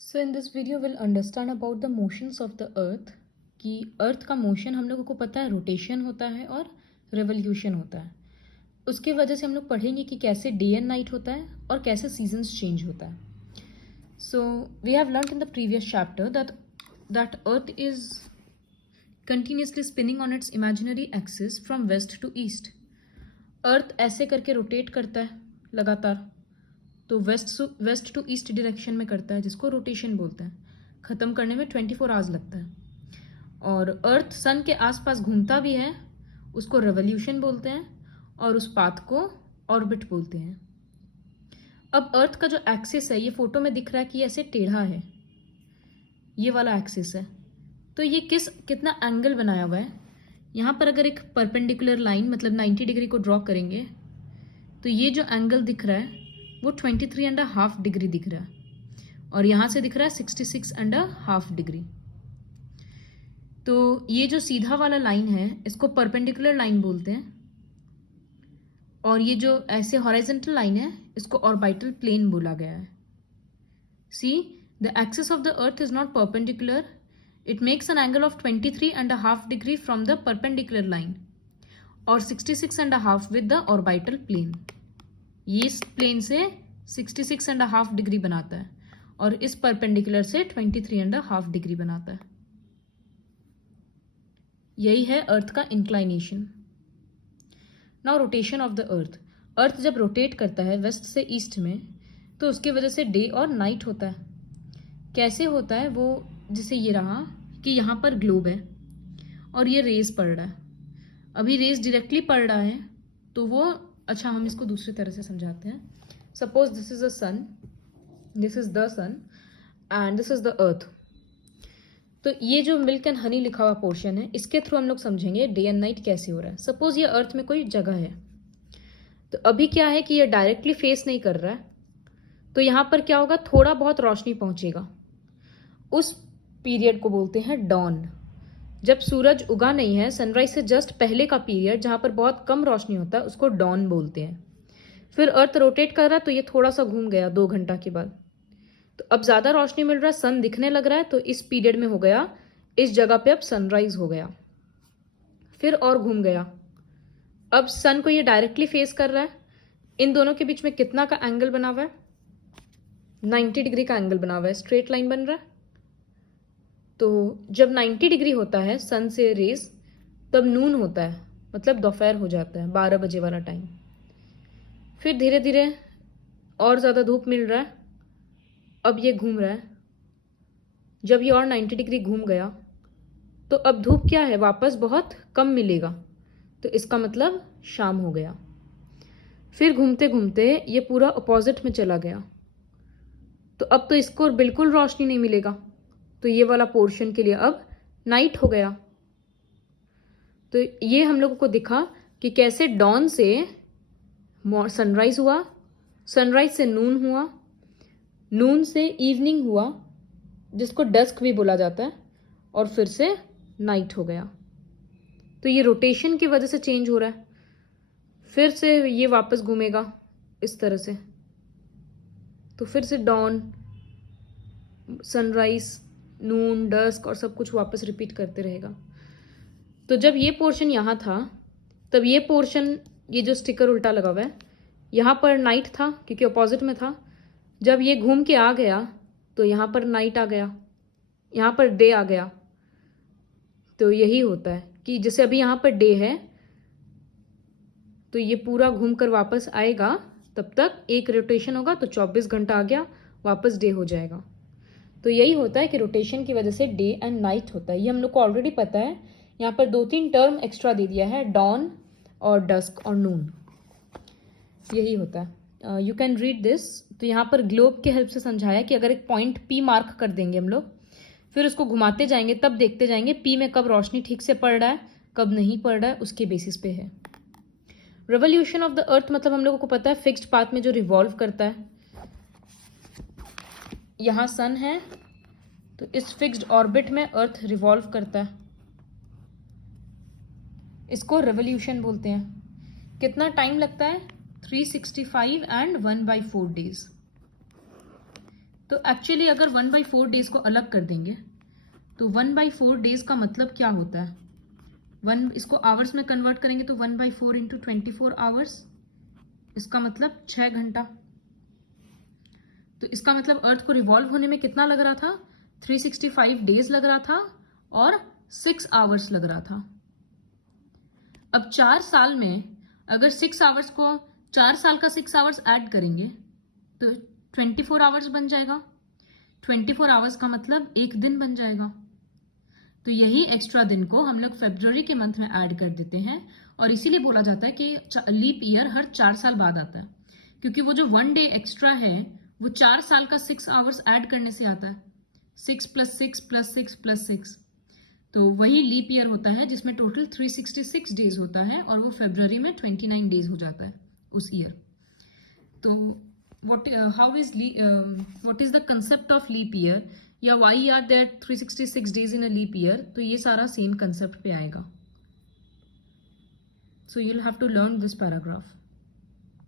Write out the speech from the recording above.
So in this video we'll understand about the motions of the earth कि अर्थ का motion हम लोगों को पता है रोटेशन होता है और रेवोल्यूशन होता है। उसके वजह से हम लोग पढ़ेंगे कि कैसे डे एंड नाइट होता है और कैसे सीजन्स चेंज होता है। So we have learn in the previous chapter that earth is continuously spinning on its imaginary axis from west to east. Earth ऐसे करके रोटेट करता है लगातार, तो वेस्ट टू ईस्ट डायरेक्शन में करता है, जिसको रोटेशन बोलते हैं। ख़त्म करने में 24 आवर्स लगता है। और अर्थ सन के आसपास घूमता भी है, उसको रेवोल्यूशन बोलते हैं, और उस पाथ को ऑर्बिट बोलते हैं। अब अर्थ का जो एक्सिस है, ये फोटो में दिख रहा है कि ऐसे टेढ़ा है, ये वाला एक्सिस है। तो ये कितना एंगल बनाया हुआ है। यहाँ पर अगर एक परपेंडिकुलर लाइन मतलब 90 डिग्री को ड्रॉ करेंगे तो ये जो एंगल दिख रहा है वो 23.5 डिग्री दिख रहा है, और यहाँ से दिख रहा है 66.5 डिग्री। तो ये जो सीधा वाला लाइन है इसको परपेंडिकुलर लाइन बोलते हैं, और ये जो ऐसे हॉरिजॉन्टल लाइन है इसको ऑर्बिटल प्लेन बोला गया है। See, the axis of the earth is not perpendicular, it makes an angle of 23.5 degree from the perpendicular line और 66.5 विद द ऑर्बिटल प्लेन। ये इस प्लेन से 66.5 डिग्री बनाता है और इस परपेंडिकुलर से 23.5 डिग्री बनाता है। यही है अर्थ का inclination. Now rotation of the earth. Earth जब रोटेट करता है वेस्ट से ईस्ट में तो उसकी वजह से डे और नाइट होता है। कैसे होता है वो, जैसे ये रहा कि यहाँ पर ग्लोब है और ये रेज पड़ रहा है। अभी रेज डायरेक्टली पड़ रहा है तो वो, अच्छा हम इसको दूसरी तरह से समझाते हैं। Suppose this is a sun, this is the sun and this is the earth. तो ये जो मिल्क एंड हनी लिखा हुआ पोर्शन है, इसके थ्रू हम लोग समझेंगे डे एंड नाइट कैसे हो रहा है। सपोज ये अर्थ में कोई जगह है, तो अभी क्या है कि ये डायरेक्टली फेस नहीं कर रहा है, तो यहाँ पर क्या होगा, थोड़ा बहुत रोशनी पहुंचेगा। उस पीरियड को बोलते हैं डॉन। जब सूरज उगा नहीं है, सनराइज से जस्ट पहले का पीरियड जहाँ पर बहुत कम रोशनी होता है, उसको डॉन बोलते हैं। फिर अर्थ रोटेट कर रहा है तो ये थोड़ा सा घूम गया 2 घंटा के बाद, तो अब ज़्यादा रोशनी मिल रहा है, सन दिखने लग रहा है, तो इस पीरियड में हो गया, इस जगह पे अब सनराइज हो गया। फिर और घूम गया, अब सन को ये डायरेक्टली फेस कर रहा है। इन दोनों के बीच में कितना का एंगल बना हुआ है, 90 डिग्री का एंगल बना हुआ है, स्ट्रेट लाइन बन रहा है। तो जब 90 डिग्री होता है सन से रेज, तब नून होता है, मतलब दोपहर हो जाता है, 12 बजे वाला टाइम। फिर धीरे धीरे और ज़्यादा धूप मिल रहा है, अब ये घूम रहा है। जब ये और 90 डिग्री घूम गया तो अब धूप क्या है, वापस बहुत कम मिलेगा, तो इसका मतलब शाम हो गया। फिर घूमते घूमते ये पूरा अपोजिट में चला गया, तो अब तो इसको बिल्कुल रोशनी नहीं मिलेगा, तो ये वाला पोर्शन के लिए अब नाइट हो गया। तो ये हम लोगों को दिखा कि कैसे डॉन से सनराइज हुआ, सनराइज से नून हुआ, नून से इवनिंग हुआ जिसको डस्क भी बोला जाता है, और फिर से नाइट हो गया। तो ये रोटेशन की वजह से चेंज हो रहा है। फिर से ये वापस घूमेगा इस तरह से, तो फिर से डॉन, सनराइज, नून, डस्क और सब कुछ वापस रिपीट करते रहेगा। तो जब ये पोर्शन यहाँ था, तब ये पोर्शन, ये जो स्टिकर उल्टा लगा हुआ है, यहाँ पर नाइट था क्योंकि अपोजिट में था। जब ये घूम के आ गया तो यहाँ पर नाइट आ गया, यहाँ पर डे आ गया। तो यही होता है कि जैसे अभी यहाँ पर डे है, तो ये पूरा घूम कर वापस आएगा, तब तक एक रोटेशन होगा, तो 24 घंटा आ गया, वापस डे हो जाएगा। तो यही होता है कि रोटेशन की वजह से डे एंड नाइट होता है। ये हम लोग को ऑलरेडी पता है। यहाँ पर 2-3 टर्म एक्स्ट्रा दे दिया है, डॉन और डस्क और नून, यही होता है। You can read this. तो यहाँ पर ग्लोब के हेल्प से समझाया कि अगर एक पॉइंट पी मार्क कर देंगे हम लोग, फिर उसको घुमाते जाएंगे, तब देखते जाएंगे पी में कब रोशनी ठीक से पड़ रहा है, कब नहीं पड़ रहा है, उसके बेसिस पे है। रिवोल्यूशन ऑफ द अर्थ मतलब हम लोगों को पता है फिक्स्ड पाथ में जो रिवॉल्व करता है। यहाँ सन है तो इस फिक्स्ड ऑर्बिट में अर्थ रिवॉल्व करता है, इसको रिवोल्यूशन बोलते हैं। कितना टाइम लगता है, 365 एंड 1/4 डेज। तो एक्चुअली अगर 1/4 डेज को अलग कर देंगे तो 1/4 डेज का मतलब क्या होता है? इसको आवर्स में कन्वर्ट करेंगे तो 1/4 इंटू 24 आवर्स, इसका मतलब 6 घंटा। तो इसका मतलब अर्थ को रिवॉल्व होने में कितना लग रहा था? 365 डेज लग रहा था और 6 आवर्स लग रहा था। अब 4 साल में अगर 6 आवर्स को 4 साल का 6 आवर्स ऐड करेंगे तो 24 आवर्स बन जाएगा। 24 आवर्स का मतलब एक दिन बन जाएगा। तो यही एक्स्ट्रा दिन को हम लोग फरवरी के मंथ में ऐड कर देते हैं और इसीलिए बोला जाता है कि लीप ईयर हर 4 साल बाद आता है, क्योंकि वो जो 1 डे एक्स्ट्रा है वो 4 साल का 6 आवर्स ऐड करने से आता है। 6 + 6 + 6 + 6, तो वही लीप ईयर होता है जिसमें टोटल 366 डेज होता है और वो फरवरी में 29 डेज हो जाता है उस ईयर। तो what is the concept of leap year या why are there 366 days in a leap year? तो ये सारा सेम कंसेप्ट पे आएगा. So you'll have to learn this paragraph.